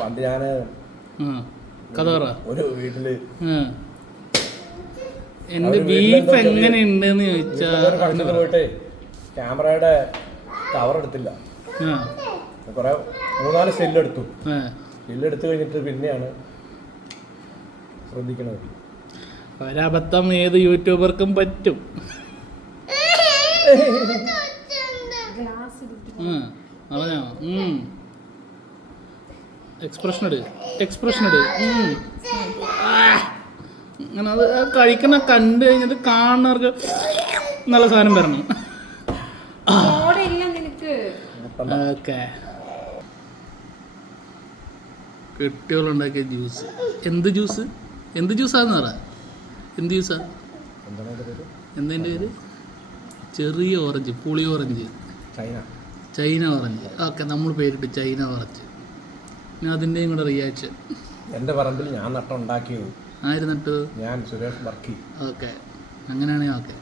പണ്ട് ഞാന് കഥ പറ. ഒരു വീട്ടില് എന്റെ ബീഫ് എങ്ങനെയുണ്ടെന്ന് ചോദിച്ചാൽ പോയിട്ട് ക്യാമറയുടെ കവർ എടുത്തില്ല. കുറെ 3-4 സെല്ലെടുത്തു. സെല്ലെടുത്ത് കഴിഞ്ഞിട്ട് പിന്നെയാണ് ശ്രദ്ധിക്കണത്. ഒരബദ്ധം ഏത് യൂട്യൂബർക്കും പറ്റും. പറഞ്ഞോ എക്സ്പ്രഷൻ ഇട്. അങ്ങനെ അത് കഴിക്കുന്ന കണ്ടു കഴിഞ്ഞിട്ട് കാണുന്നവർക്ക് നല്ല സാധനം വരണം. ഓക്കെ. കുട്ടികളുണ്ടാക്കിയ ജ്യൂസ്. എന്ത് ജ്യൂസാന്ന് പറ. എന്ത് ജ്യൂസാ? എന്തിൻ്റെ പേര്? ചെറിയ ഓറഞ്ച്, പുളി ഓറഞ്ച്, ചൈന ഓറഞ്ച്. ഓക്കെ, നമ്മൾ പേരിട്ട് ചൈന ഓറഞ്ച്. ഞാൻ അതിൻ്റെയും കൂടെ റിയാക്ഷൻ. എൻ്റെ പറമ്പിൽ ഞാൻ നട്ടുണ്ടാക്കിയത്. ആര് നട്ടു? ഞാൻ, സുരേഷ് വർക്കി. ഓക്കെ, അങ്ങനെയാണെങ്കിൽ ഓക്കെ.